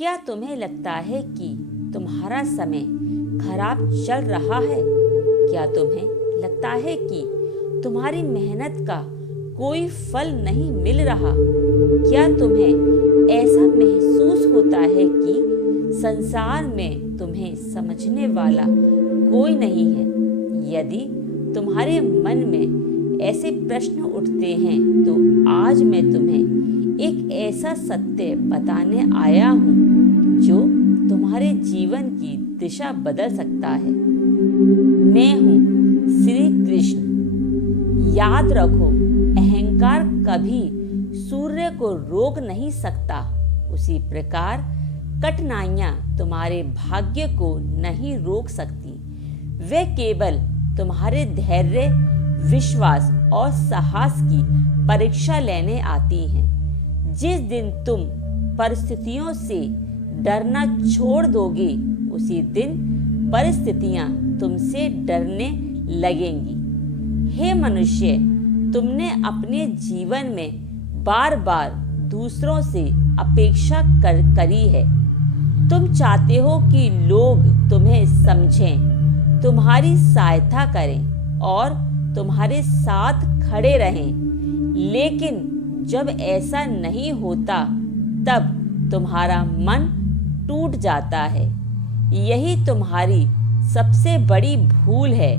क्या तुम्हें लगता है कि तुम्हारा समय खराब चल रहा है? क्या तुम्हें लगता है कि तुम्हारी मेहनत का कोई फल नहीं मिल रहा? क्या तुम्हें ऐसा महसूस होता है कि संसार में तुम्हें समझने वाला कोई नहीं है? यदि तुम्हारे मन में ऐसे प्रश्न उठते हैं तो आज मैं तुम्हें एक ऐसा सत्य बताने आया हूँ जो तुम्हारे जीवन की दिशा बदल सकता है। मैं हूँ श्री कृष्ण। याद रखो, अहंकार कभी सूर्य को रोक नहीं सकता। उसी प्रकार कठिनाइयाँ तुम्हारे भाग्य को नहीं रोक सकती। वे केवल तुम्हारे धैर्य, विश्वास और साहस की परीक्षा लेने आती हैं। जिस दिन तुम परिस्थितियों से डरना छोड़ दोगे, उसी दिन परिस्थितियां तुमसे डरने लगेंगी। हे मनुष्य, तुमने अपने जीवन में बार बार दूसरों से अपेक्षा करी है। तुम चाहते हो कि लोग तुम्हें समझें, तुम्हारी सहायता करें और तुम्हारे साथ खड़े रहें। लेकिन जब ऐसा नहीं होता, तब तुम्हारा मन टूट जाता है। यही तुम्हारी सबसे बड़ी भूल है।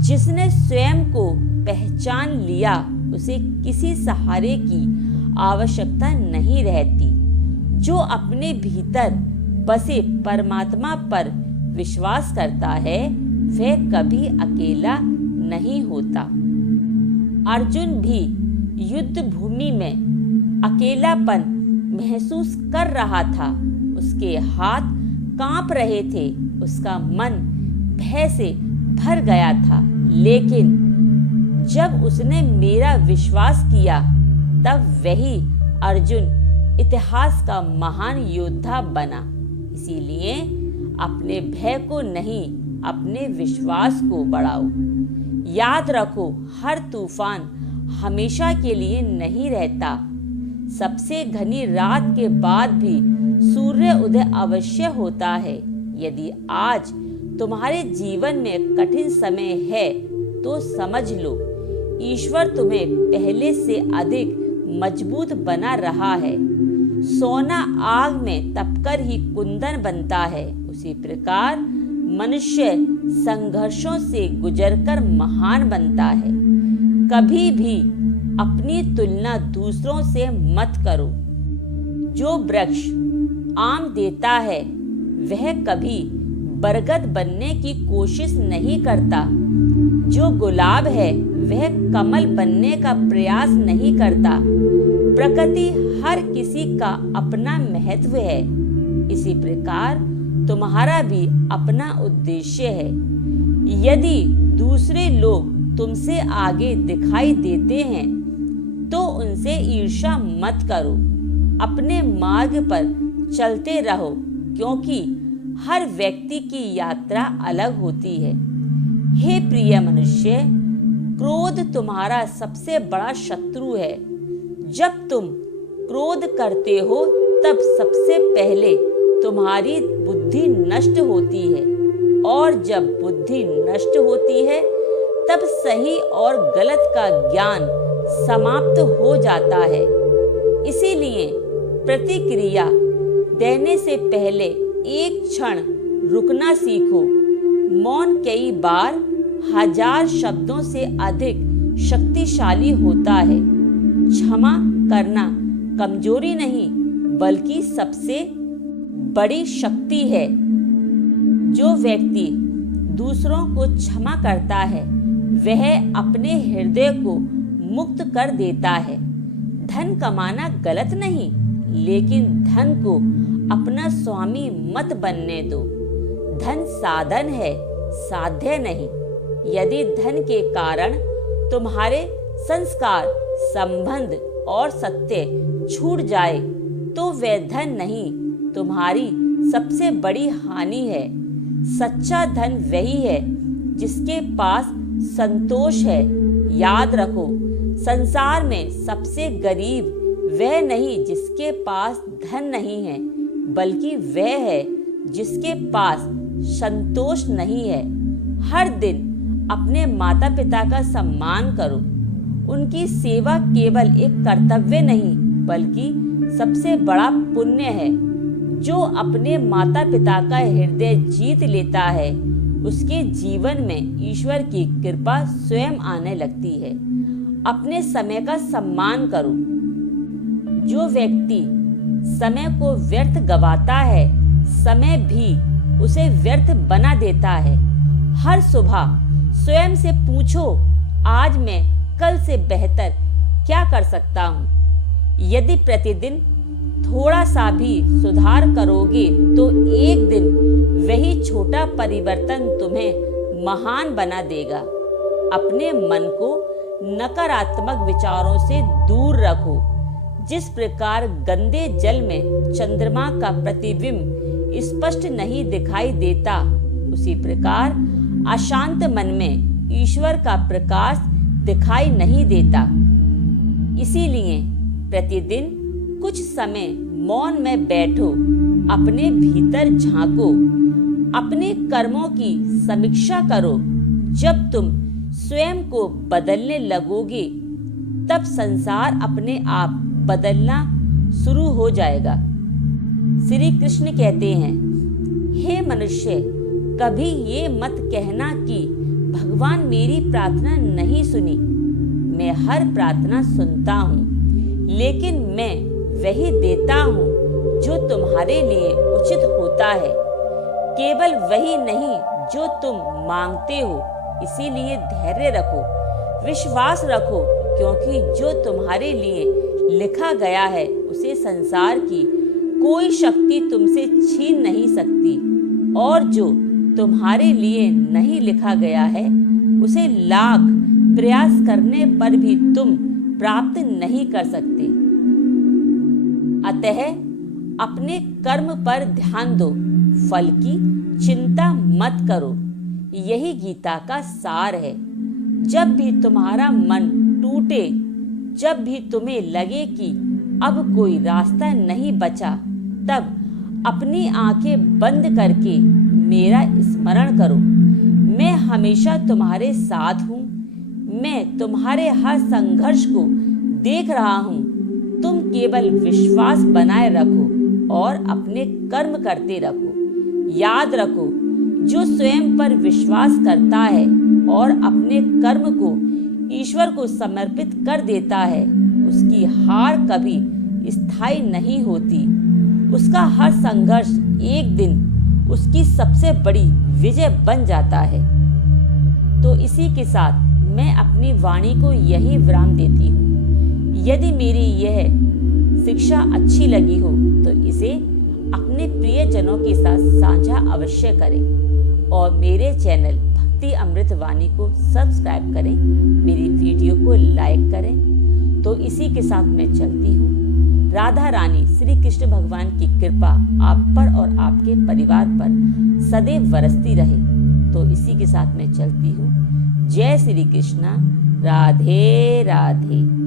जिसने स्वयं को पहचान लिया, उसे किसी सहारे की आवश्यकता नहीं रहती। जो अपने भीतर बसे परमात्मा पर विश्वास करता है, वह कभी अकेला नहीं होता। अर्जुन भी युद्ध भूमि में अकेलापन महसूस कर रहा था। उसके हाथ कांप रहे थे, उसका मन भय से भर गया था। लेकिन जब उसने मेरा विश्वास किया, तब वही अर्जुन इतिहास का महान योद्धा बना। इसीलिए अपने भय को नहीं, अपने विश्वास को बढ़ाओ। याद रखो, हर तूफान हमेशा के लिए नहीं रहता। सबसे घनी रात के बाद भी सूर्य उदय अवश्य होता है। यदि आज तुम्हारे जीवन में कठिन समय है, तो समझ लो, ईश्वर तुम्हें पहले से अधिक मजबूत बना रहा है। सोना आग में तपकर ही कुंदन बनता है, उसी प्रकार मनुष्य संघर्षों से गुजरकर महान बनता है। कभी भी अपनी तुलना दूसरों से मत करो। जो वृक्ष आम देता है, वह कभी बरगद बनने की कोशिश नहीं करता। जो गुलाब है, वह कमल बनने का प्रयास नहीं करता। प्रकृति हर किसी का अपना महत्व है। इसी प्रकार तुम्हारा भी अपना उद्देश्य है। यदि दूसरे लोग तुमसे आगे दिखाई देते हैं, तो उनसे ईर्ष्या मत करो। अपने मार्ग पर चलते रहो, क्योंकि हर व्यक्ति की यात्रा अलग होती है। हे प्रिय मनुष्य, क्रोध तुम्हारा सबसे बड़ा शत्रु है। जब तुम क्रोध करते हो, तब सबसे पहले तुम्हारी बुद्धि नष्ट होती है, और जब बुद्धि नष्ट होती है, तब सही और गलत का ज्ञान समाप्त हो जाता है। इसीलिए प्रतिक्रिया देने से पहले एक क्षण रुकना सीखो। मौन कई बार हजार शब्दों से अधिक शक्तिशाली होता है। क्षमा करना कमजोरी नहीं, बल्कि सबसे बड़ी शक्ति है। जो व्यक्ति दूसरों को क्षमा करता है, वह अपने हृदय को मुक्त कर देता है। धन कमाना गलत नहीं, लेकिन धन को अपना स्वामी मत बनने दो। धन साधन है, साध्य नहीं। यदि धन के कारण तुम्हारे संस्कार, संबंध और सत्य छूट जाए, तो वह धन नहीं, तुम्हारी सबसे बड़ी हानि है। सच्चा धन वही है जिसके पास संतोष है। याद रखो, संसार में सबसे गरीब वह नहीं जिसके पास धन नहीं है, बल्कि वह है जिसके पास संतोष नहीं है। हर दिन अपने माता पिता का सम्मान करो। उनकी सेवा केवल एक कर्तव्य नहीं बल्कि सबसे बड़ा पुण्य है। जो अपने माता पिता का हृदय जीत लेता है उसके जीवन में ईश्वर की कृपा स्वयं आने लगती है। अपने समय का सम्मान करो। जो व्यक्ति समय को व्यर्थ गवाता है समय भी उसे व्यर्थ बना देता है। हर सुबह स्वयं से पूछो, आज मैं कल से बेहतर क्या कर सकता हूँ। यदि प्रतिदिन थोड़ा सा भी सुधार करोगे तो एक दिन वही छोटा परिवर्तन तुम्हें महान बना देगा। अपने मन को नकारात्मक विचारों से दूर रखो। जिस प्रकार गंदे जल में चंद्रमा का प्रतिबिंब स्पष्ट नहीं दिखाई देता, उसी प्रकार अशांत मन में ईश्वर का प्रकाश दिखाई नहीं देता। इसीलिए प्रतिदिन कुछ समय मौन में बैठो, अपने भीतर झांको, अपने कर्मों की समीक्षा करो। जब तुम स्वयं को बदलने लगोगे तब संसार अपने आप बदलना शुरू हो जाएगा। श्री कृष्ण कहते हैं, हे मनुष्य, कभी ये मत कहना कि भगवान मेरी प्रार्थना नहीं सुनी। मैं हर प्रार्थना सुनता हूँ, लेकिन मैं वही देता हूँ जो तुम्हारे लिए उचित होता है, केवल वही नहीं जो तुम मांगते हो। इसीलिए धैर्य रखो, विश्वास रखो, क्योंकि जो तुम्हारे लिए लिखा गया है उसे संसार की कोई शक्ति तुमसे छीन नहीं सकती, और जो तुम्हारे लिए नहीं लिखा गया है उसे लाख प्रयास करने पर भी तुम प्राप्त नहीं कर सकते। अतः अपने कर्म पर ध्यान दो, फल की चिंता मत करो। यही गीता का सार है। जब भी तुम्हारा मन टूटे, जब भी तुम्हें लगे कि अब कोई रास्ता नहीं बचा, तब अपनी आंखें बंद करके मेरा स्मरण करो। मैं हमेशा तुम्हारे साथ हूँ। मैं तुम्हारे हर संघर्ष को देख रहा हूँ। तुम केवल विश्वास बनाए रखो और अपने कर्म करते रखो। याद रखो, जो स्वयं पर विश्वास करता है और अपने कर्म को ईश्वर को समर्पित कर देता है, उसकी हार कभी स्थायी नहीं होती। उसका हर संघर्ष एक दिन उसकी सबसे बड़ी विजय बन जाता है। तो इसी के साथ मैं अपनी वाणी को यही विराम देती हूँ। यदि मेरी यह शिक्षा अच्छी लगी हो तो इसे अपने प्रियजनों के साथ साझा अवश्य करें और मेरे चैनल भक्ति अमृत वाणी को सब्सक्राइब करें, मेरी वीडियो को लाइक करें। तो इसी के साथ मैं चलती हूँ। राधा रानी श्री कृष्ण भगवान की कृपा आप पर और आपके परिवार पर सदैव बरसती रहे। तो इसी के साथ मैं चलती हूँ। जय श्री कृष्णा। राधे राधे।